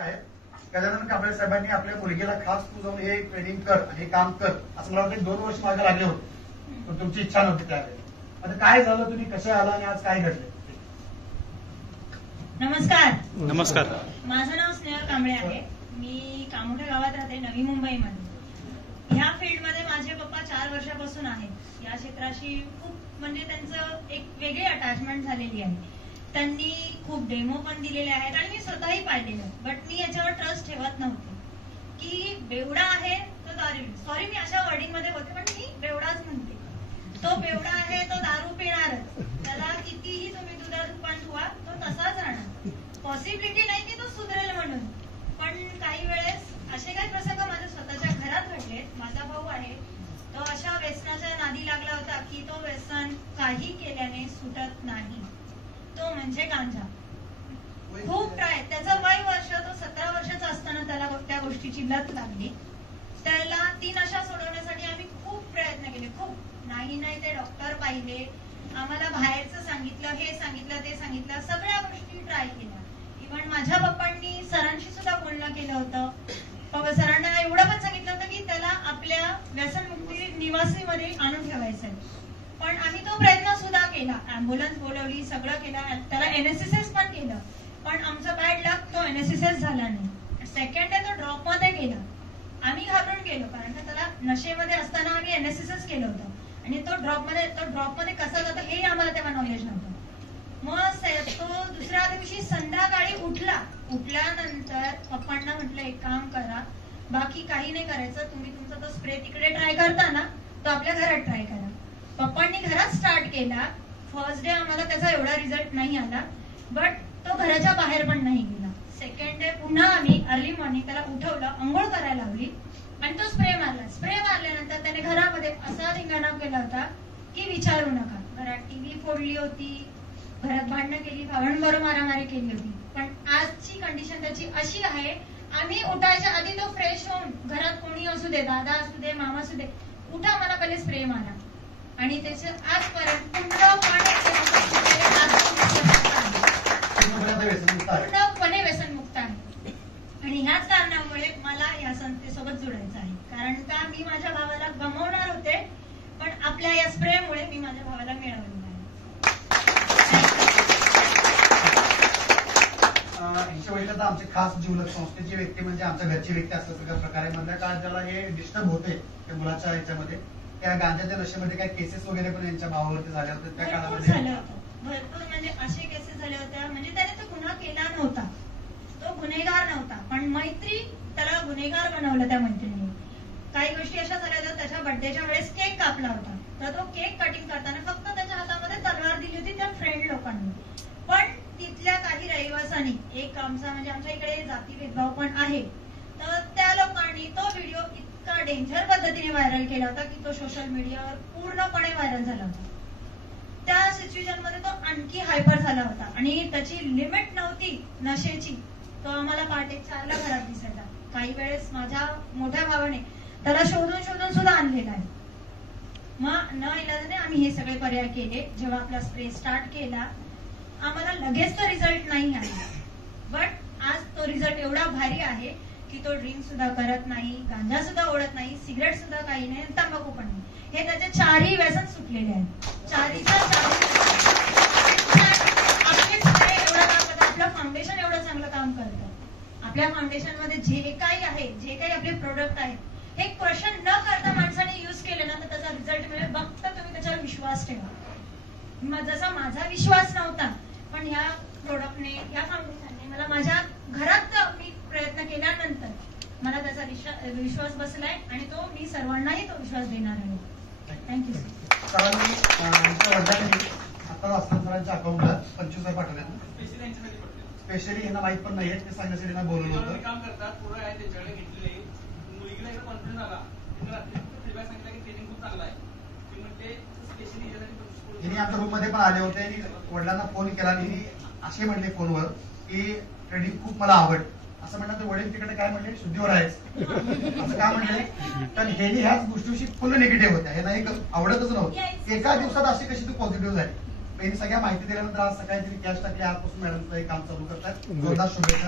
आहेत. गजानन कांबळे साहेबांनी आपल्या मुलगीला खास तू जाऊन हे ट्रेनिंग कर आणि हे काम कर असं मला वाटतं 2 वर्ष मागे लागले होते, पण तुमची इच्छा नव्हती त्यावेळेला. आता काय झालं, तुम्ही कसे आला आणि आज काय घडले? नमस्कार. नमस्कार. माझं नाव स्नेहल कांबळे आहे. मी कामोठ्या गावात राहते, नवी मुंबईमध्ये. ह्या फील्डमध्ये माझे पप्पा 4 वर्षापासून आहेत. या क्षेत्राशी खूप म्हणजे त्यांचं एक वेगळी अटॅचमेंट झालेली आहे. त्यांनी खूप डेमो पण दिलेले आहेत आणि मी स्वतःही पाहिलेलं. बट मी याच्यावर ट्रस्ट ठेवत नव्हते की बेवडा आहे तो दारू, सॉरी मी अशा वर्डिंग मध्ये होते, पण मी बेवडाच म्हणते. तो बेवडा आहे तो दारू पिणारच. त्याला कितीही तुम्ही दुधात तुपात धुवा तो तसाच राहणार. पॉसिबिलिटी नाही की तो सुधरेल म्हणून. पण काही वेळेस असे काही प्रसंग माझ्या स्वतःच्या घरात घडले. माझा भाऊ आहे, तो अशा व्यसनाच्या नादी लागला होता की तो व्यसन काही केल्याने सुटत नाही. तो म्हणजे गांजा. खूप ट्राय, त्याचं वय वर्ष, तो 17 वर्षाचा असताना त्याला त्या गोष्टीची लत लागली. त्याला ती नशा सोडवण्यासाठी आम्ही खूप प्रयत्न केले. खूप नाही ते डॉक्टर पाहिले, आम्हाला बाहेरचं सांगितलं, हे सांगितलं, ते सांगितलं, सगळ्या गोष्टी ट्राय केल्या. इव्हन माझ्या पप्पांनी सरांशी सुद्धा बोलणं केलं होतं. सरांना एवढं पण सांगितलं होतं की त्याला आपल्या व्यसनमुक्ती निवासीमध्ये आणून ठेवायचंय. पण आम्ही तो प्रयत्न सुद्धा केला. अँब्युलन्स बोलवली, सगळं केलं, त्याला एनएसएस पण केलं. पण आमचा बॅड लक, तो एनएसएस झाला नाही. सेकंड डे तो ड्रॉप मध्ये गेला. आम्ही घाबरून गेलो, कारण का त्याला नशेमध्ये असताना आम्ही एनएसएस केलं होतं आणि तो ड्रॉप मध्ये कसा जातो हेही आम्हाला तेव्हा नॉलेज नव्हतं. मग तो दुसऱ्या दिवशी संध्याकाळी उठल्यानंतर पप्पांना म्हटलं एक काम करा, बाकी काही नाही करायचं, तुम्ही तुमचा तो स्प्रे तिकडे ट्राय करता ना, तो आपल्या घरात ट्राय करा. पप्पांनी घरात स्टार्ट केला. फर्स्ट डे आम्हाला त्याचा एवढा रिझल्ट नाही आला, बट तो घराच्या बाहेर पण नाही गेला. सेकंड डे पुन्हा आम्ही अर्ली मॉर्निंग त्याला उठवलं, अंघोळ करायला लावली आणि तो स्प्रे मारला. स्प्रे मारल्यानंतर त्याने घरामध्ये असा धिंगाणा केला होता की विचारू नका. घरात टीव्ही फोडली होती, घरात भांडणं केली, भावांबरोबर मारामारी केली होती. पण आजची कंडिशन त्याची अशी आहे, आम्ही उठायच्या आधी तो फ्रेश होऊन, घरात कोणी असू दे, दादा असू दे, मामा असू दे, उठा मला पहिले स्प्रे मारा. आणि त्याचे आजपर्यंत पूर्णपणे व्यसनमुक्त आहे. आणि ह्याच कारणामुळे मला या संस्थेसोबत जोडायचं आहे. कारण का मी माझ्या भावाला गमावणार होते, पण आपल्या या स्प्रेमुळे मी माझ्या भावाला मिळवलं आहे. आमचे खास जीवलक संस्थेची व्यक्ती म्हणजे आमच्या घरची व्यक्ती असल्यासारख्या प्रकारे मधल्या काळात ज्याला हे डिस्टर्ब होते त्या मुलाच्या ह्याच्यामध्ये, त्या गांजाच्या नशेमध्ये काही केसेस वगैरे पण यांच्या भावावरती झाल्या होत्या त्या काळामध्ये? भरपूर म्हणजे असे केसेस झाले होत्या. म्हणजे त्याने तो गुन्हा केला नव्हता, तो गुन्हेगार नव्हता, पण मैत्री त्याला गुन्हेगार बनवलं. त्या मैत्रिणी काही गोष्टी अशा झाल्या होत्या. त्याच्या बर्थडेच्या वेळेस केक कापला होता, तर तो केक कटिंग करताना फक्त त्याच्या हातामध्ये तलवार दिली होती त्या फ्रेंड लोकांनी. पण तिथल्या काही रहिवाशांनी, एक आमचा म्हणजे आमच्या इकडे जाती भेदभाव पण आहे, तर त्या लोकांनी तो व्हिडिओ इतका डेंजर पद्धतीने व्हायरल केला होता की तो सोशल मीडियावर पूर्णपणे व्हायरल झाला होता. त्या सिच्युएशन मध्ये तो आणखी हायपर झाला होता आणि त्याची लिमिट नव्हती नशेची. तो आम्हाला पहाटे 4ला घरात दिसायचा. काही वेळेस माझ्या मोठ्या भावाने त्याला शोधून सुद्धा आणलेला आहे. मग न इलाजाने आम्ही हे सगळे पर्याय केले. जेव्हा आपला स्प्रे स्टार्ट केला, आम्हाला लगेच तो रिझल्ट नाही आला, बट आज तो रिझल्ट एवढा भारी आहे की तो ड्रिंक सुद्धा करत नाही, गांजा सुद्धा ओढत नाही, सिगरेट सुद्धा काही नाही, तंबाखू पण नाही. हे त्याचे 4ही व्यसन सुटलेले आहेत. 4हीच्या 4 एवढं काम करतात. आपलं फाउंडेशन एवढं चांगलं काम करतं. आपल्या फाउंडेशन मध्ये जे काही आहे, जे काही आपले प्रोडक्ट आहेत, हे क्वेश्चन न करता माणसाने युज केले ना, तर त्याचा रिझल्ट मिळेल. फक्त तुम्ही त्याच्यावर विश्वास ठेवा. जसा माझा विश्वास नव्हता, पण ह्या प्रोडक्टने, ह्या फाउंडेशनने मला माझ्या घरात मी प्रयत्न केल्यानंतर मला त्याचा विश्वास बसलाय आणि तो मी सर्वांनाही तो विश्वास देणार आहे. Thank you sir. आता असताना अकाउंटला 25,000 पाठवले, स्पेशली यांना माहित पण नाहीये, ते सांगण्यासाठी ना बोलवलं होतं. काम करतात, पुढे आहे त्यांच्याकडे घेतलेले. मुलगीला एकदा कॉन्फिडन्स आला, फीडबॅक सांगितलं की ट्रेनिंग खूप चांगला आहे. ती म्हणते स्पेशली हिने आमच्या रूम मध्ये पण आले होते आणि वडिलांना फोन केला आणि असे म्हणले फोनवर की ट्रेनिंग खूप मला आवड. असं म्हणलं तर वडील तिकडे काय म्हणले, शुद्धीवर आहेच असं का म्हणले, कारण हे ह्याच गोष्टीविषयी फुल निगेटिव्ह होत्या. हे नाही आवडतच नव्हतं. एका दिवसात अशी कशी तू पॉझिटिव्ह झाली. सगळ्या माहिती दिल्यानंतर आज सकाळी तरी कॅश टाकली, आजपासून मॅडम काम चालू करतात. जोरदार शुभेच्छा.